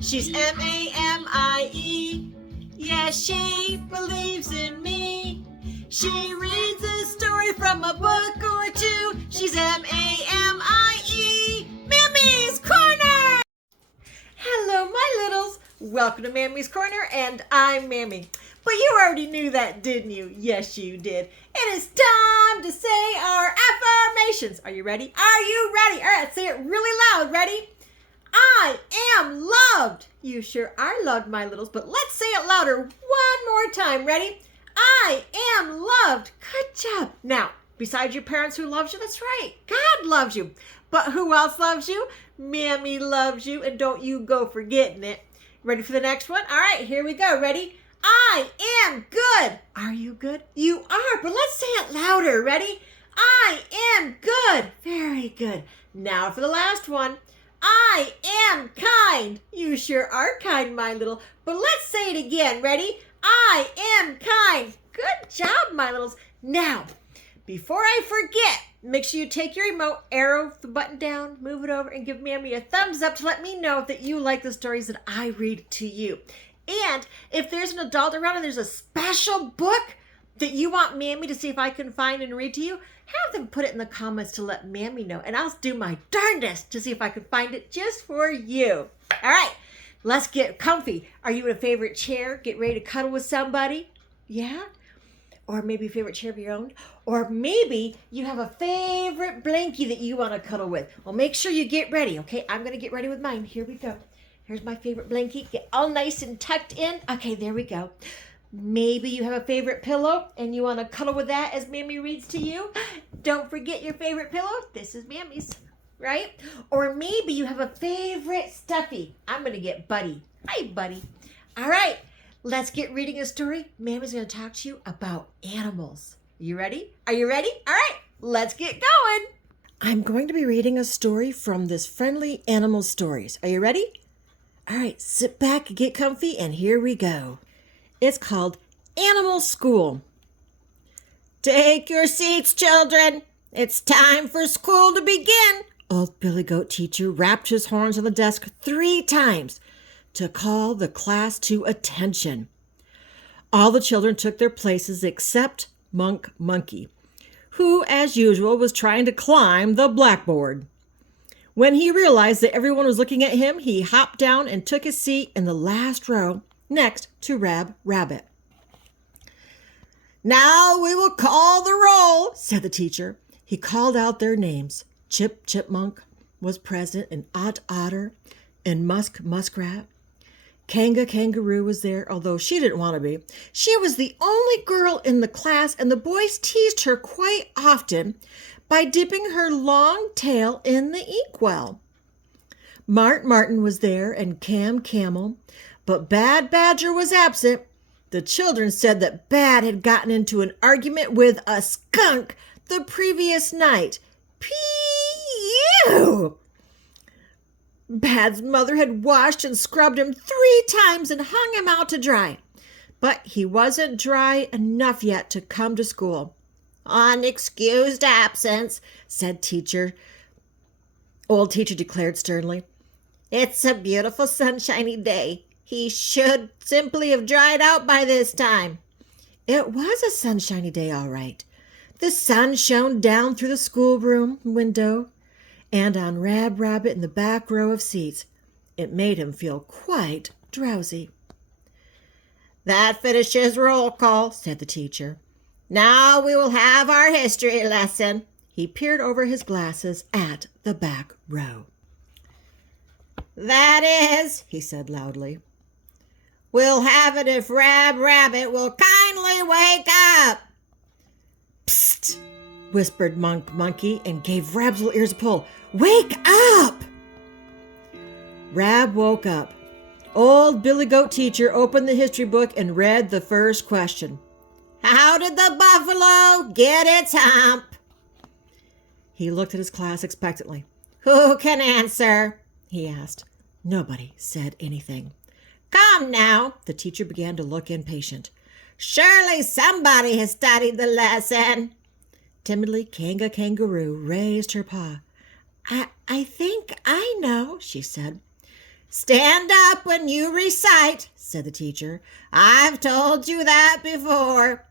She's M-A-M-I-E. Yes, she believes in me. She reads a story from a book or two. She's M-A-M-I-E. Mammy's Corner! Hello, my littles. Welcome to Mammy's Corner, and I'm Mammy. But you already knew that, didn't you? Yes, you did. It is time to say our affirmations. Are you ready? Are you ready? All right, say it really loud. Ready? I am loved. You sure are loved, my littles, but let's say it louder one more time. Ready? I am loved. Good job. Now, besides your parents who loves you, that's right, God loves you. But who else loves you? Mammy loves you, and don't you go forgetting it. Ready for the next one? All right, here we go. Ready? I am good. Are you good? You are, but let's say it louder. Ready? I am good. Very good. Now for the last one. I am kind. You sure are kind, my little. But let's say it again. Ready? I am kind. Good job, my littles. Now, before I forget, make sure you take your remote, arrow the button down, move it over, and give Mammy a thumbs up to let me know that you like the stories that I read to you. And if there's an adult around and there's a special book that you want Mammy to see if I can find and read to you, have them put it in the comments to let Mammy know. And I'll do my darndest to see if I can find it just for you. All right, let's get comfy. Are you in a favorite chair? Get ready to cuddle with somebody? Yeah? Or maybe a favorite chair of your own? Or maybe you have a favorite blankie that you want to cuddle with. Well, make sure you get ready, okay? I'm going to get ready with mine. Here we go. Here's my favorite blankie. Get all nice and tucked in. Okay, there we go. Maybe you have a favorite pillow and you want to cuddle with that as Mammy reads to you. Don't forget your favorite pillow. This is Mammy's, right? Or maybe you have a favorite stuffy. I'm going to get Buddy. Hi, Buddy. All right, let's get reading a story. Mammy's going to talk to you about animals. You ready? Are you ready? All right, let's get going. I'm going to be reading a story from this Friendly Animal Stories. Are you ready? All right, sit back, get comfy, and here we go. It's called Animal School. Take your seats, children. It's time for school to begin. Old Billy Goat Teacher rapped his horns on the desk 3 times to call the class to attention. All the children took their places except Monk Monkey, who, as usual, was trying to climb the blackboard. When he realized that everyone was looking at him, he hopped down and took his seat in the last row next to Rab Rabbit. Now we will call the roll, said the teacher. He called out their names. Chip Chipmunk was present, and Otter, and Muskrat. Kanga Kangaroo was there, although she didn't want to be. She was the only girl in the class, and the boys teased her quite often by dipping her long tail in the inkwell. Martin was there, and Camel, but Bad Badger was absent. The children said that Bad had gotten into an argument with a skunk the previous night. Pew! Bad's mother had washed and scrubbed him 3 times and hung him out to dry. But he wasn't dry enough yet to come to school. Unexcused absence, said teacher. Old teacher declared sternly. It's a beautiful sunshiny day. He should simply have dried out by this time. It was a sunshiny day, all right. The sun shone down through the schoolroom window and on Rab Rabbit in the back row of seats. It made him feel quite drowsy. That finishes roll call, said the teacher. Now we will have our history lesson. He peered over his glasses at the back row. That is, he said loudly, we'll have it if Rab Rabbit will kindly wake up. Psst, whispered Monkey and gave Rab's little ears a pull. Wake up! Rab woke up. Old Billy Goat Teacher opened the history book and read the first question. How did the buffalo get its hump? He looked at his class expectantly. Who can answer? He asked. Nobody said anything. Come now, the teacher began to look impatient. Surely somebody has studied the lesson. Timidly, Kanga Kangaroo raised her paw. I think I know, she said. Stand up when you recite, said the teacher. I've told you that before.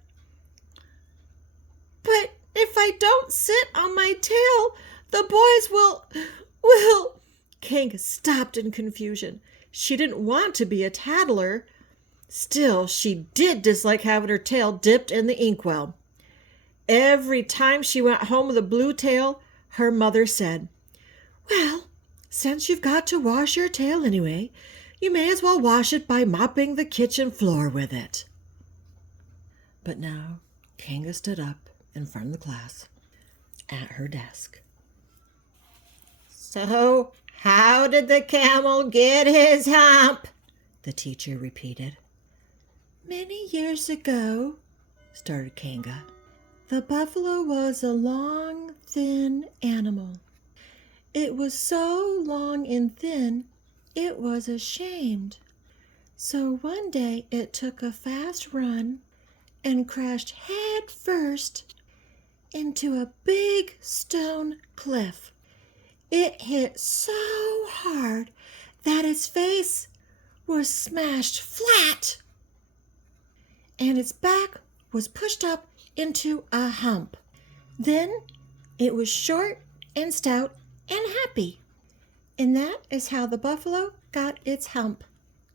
But if I don't sit on my tail, the boys will... Kanga stopped in confusion. She didn't want to be a tattler. Still, she did dislike having her tail dipped in the inkwell. Every time she went home with a blue tail, her mother said, Well, since you've got to wash your tail anyway, you may as well wash it by mopping the kitchen floor with it. But now, Kanga stood up in front of the class at her desk. So, how did the camel get his hump? The teacher repeated. Many years ago, started Kanga, the buffalo was a long, thin animal. It was so long and thin, it was ashamed. So one day it took a fast run and crashed head first into a big stone cliff. It hit so hard that its face was smashed flat, and its back was pushed up into a hump. Then it was short and stout and happy. And that is how the buffalo got its hump.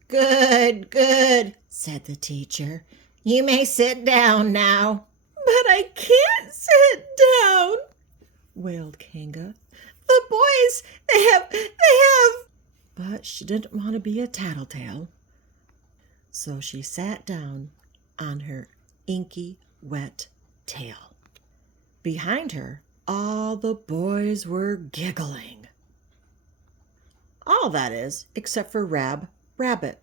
Good, good, said the teacher. You may sit down now. But I can't sit down, wailed Kanga. The boys, they have... But she didn't want to be a tattletale. So she sat down on her inky, wet tail. Behind her, all the boys were giggling. All that is, except for Rabbit.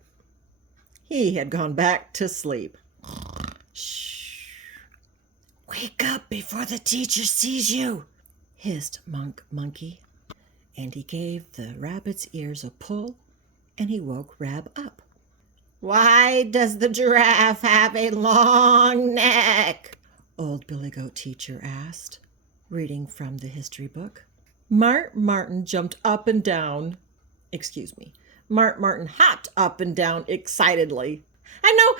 He had gone back to sleep. Shh. Wake up before the teacher sees you, hissed Monkey. And he gave the rabbit's ears a pull, and he woke Rab up. Why does the giraffe have a long neck? Old Billy Goat Teacher asked, reading from the history book. Martin jumped up and down. Martin hopped up and down excitedly. I know,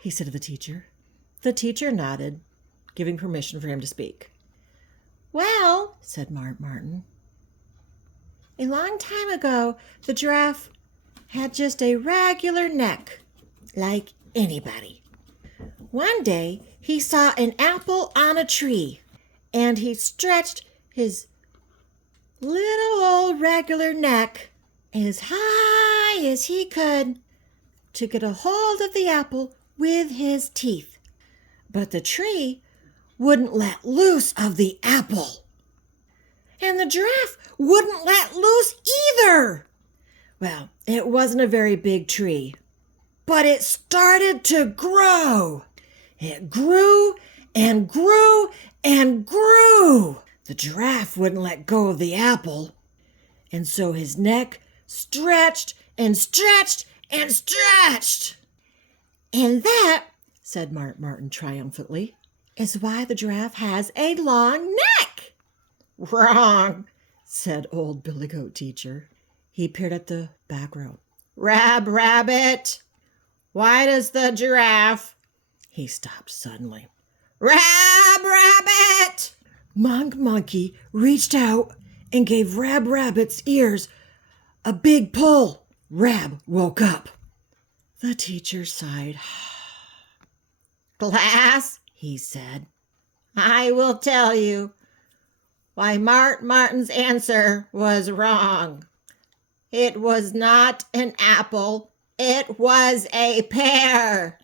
he said to the teacher. The teacher nodded, giving permission for him to speak. Well, said Martin, a long time ago, the giraffe had just a regular neck, like anybody. One day, he saw an apple on a tree, and he stretched his little old regular neck as high as he could to get a hold of the apple with his teeth. But the tree wouldn't let loose of the apple. And the giraffe wouldn't let loose either. Well, it wasn't a very big tree, but it started to grow. It grew and grew and grew. The giraffe wouldn't let go of the apple, and so his neck stretched and stretched and stretched. And that, said Martin triumphantly, is why the giraffe has a long neck. Wrong, said old Billy Goat Teacher. He peered at the back row. Rabbit, why does the giraffe... He stopped suddenly. Rabbit! Monkey reached out and gave Rabbit's ears a big pull. Rab woke up. The teacher sighed. Class, he said, I will tell you why Martin's answer was wrong. It was not an apple. It was a pear.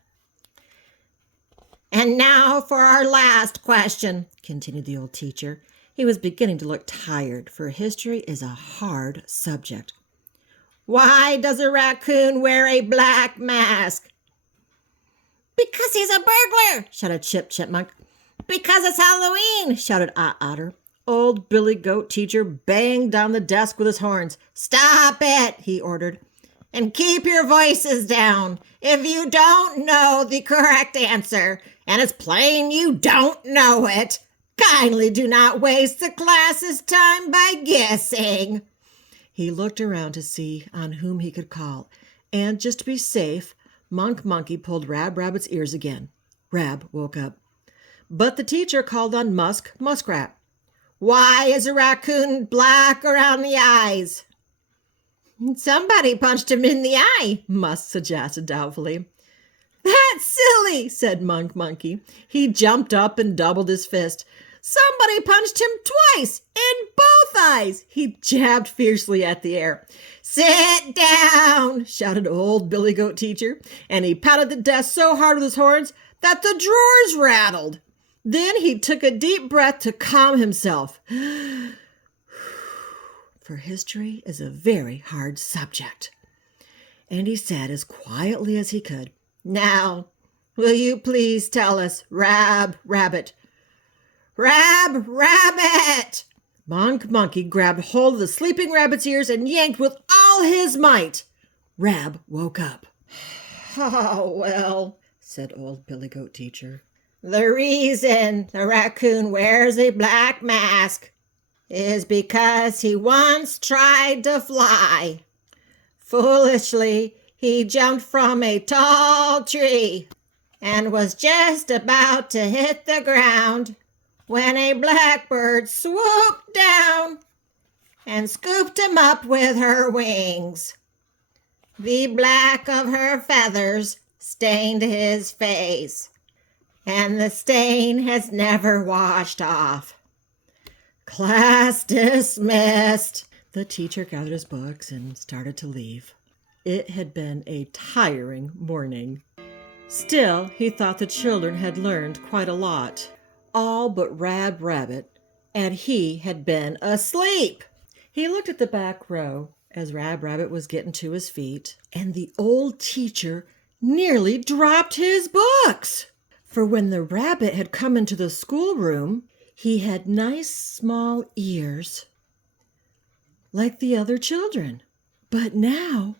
And now for our last question, continued the old teacher. He was beginning to look tired, for history is a hard subject. Why does a raccoon wear a black mask? Because he's a burglar, shouted Chipmunk. Because it's Halloween, shouted Otter. Old Billy Goat Teacher banged down the desk with his horns. Stop it, he ordered. And keep your voices down if you don't know the correct answer, and it's plain you don't know it. Kindly do not waste the class's time by guessing. He looked around to see on whom he could call, and just to be safe, Monk Monkey pulled Rab Rabbit's ears again. Rab woke up. But the teacher called on Muskrat. Why is a raccoon black around the eyes? Somebody punched him in the eye, Musk suggested doubtfully. That's silly, said Monk Monkey. He jumped up and doubled his fist. Somebody punched him twice in both eyes. He jabbed fiercely at the air. Sit down, shouted old Billy Goat Teacher, and he pounded the desk so hard with his horns that the drawers rattled. Then he took a deep breath to calm himself. For history is a very hard subject. And he said as quietly as he could, Now, will you please tell us, Rab Rabbit? Rab Rabbit! Monk Monkey grabbed hold of the sleeping rabbit's ears and yanked with all his might. Rab woke up. Oh, well, said old Billy Goat Teacher. The reason the raccoon wears a black mask is because he once tried to fly. Foolishly, he jumped from a tall tree and was just about to hit the ground when a blackbird swooped down and scooped him up with her wings. The black of her feathers stained his face, and the stain has never washed off. Class dismissed. The teacher gathered his books and started to leave. It had been a tiring morning. Still, he thought the children had learned quite a lot. All but Rab Rabbit, and he had been asleep. He looked at the back row as Rab Rabbit was getting to his feet, and the old teacher nearly dropped his books. For when the rabbit had come into the schoolroom, he had nice small ears like the other children. But now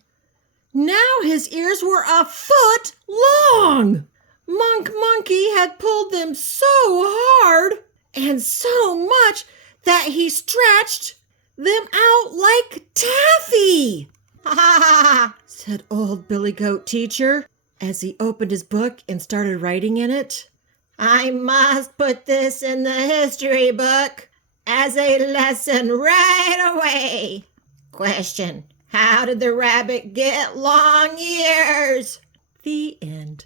his ears were a foot long. Monk Monkey had pulled them so hard and so much that he stretched them out like taffy. Ha ha ha, said old Billy Goat Teacher as he opened his book and started writing in it. I must put this in the history book as a lesson right away. Question: how did the rabbit get long ears? The end.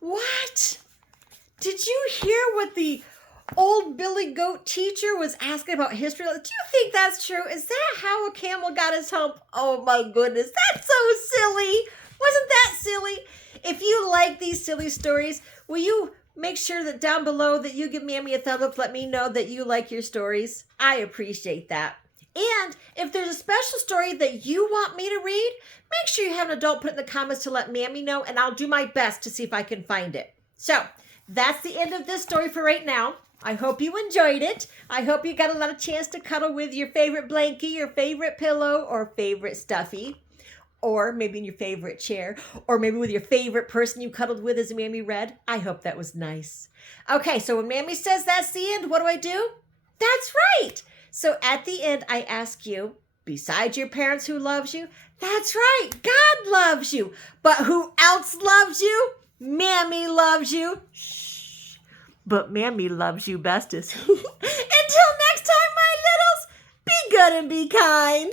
What? Did you hear what the old Billy Goat Teacher was asking about history? Do you think that's true? Is that how a camel got his hump? Oh my goodness, that's so silly. Wasn't that silly? If you like these silly stories, will you make sure that down below that you give Mammy a thumb up, let me know that you like your stories. I appreciate that. And if there's a special story that you want me to read, make sure you have an adult put it in the comments to let Mammy know, and I'll do my best to see if I can find it. So that's the end of this story for right now. I hope you enjoyed it. I hope you got a lot of chance to cuddle with your favorite blankie, your favorite pillow, or favorite stuffy, or maybe in your favorite chair, or maybe with your favorite person you cuddled with as Mammy read. I hope that was nice. Okay, so when Mammy says that's the end, what do? That's right. So at the end, I ask you, besides your parents who loves you, that's right, God loves you. But who else loves you? Mammy loves you. Shh. But Mammy loves you bestest. Until next time, my littles, be good and be kind.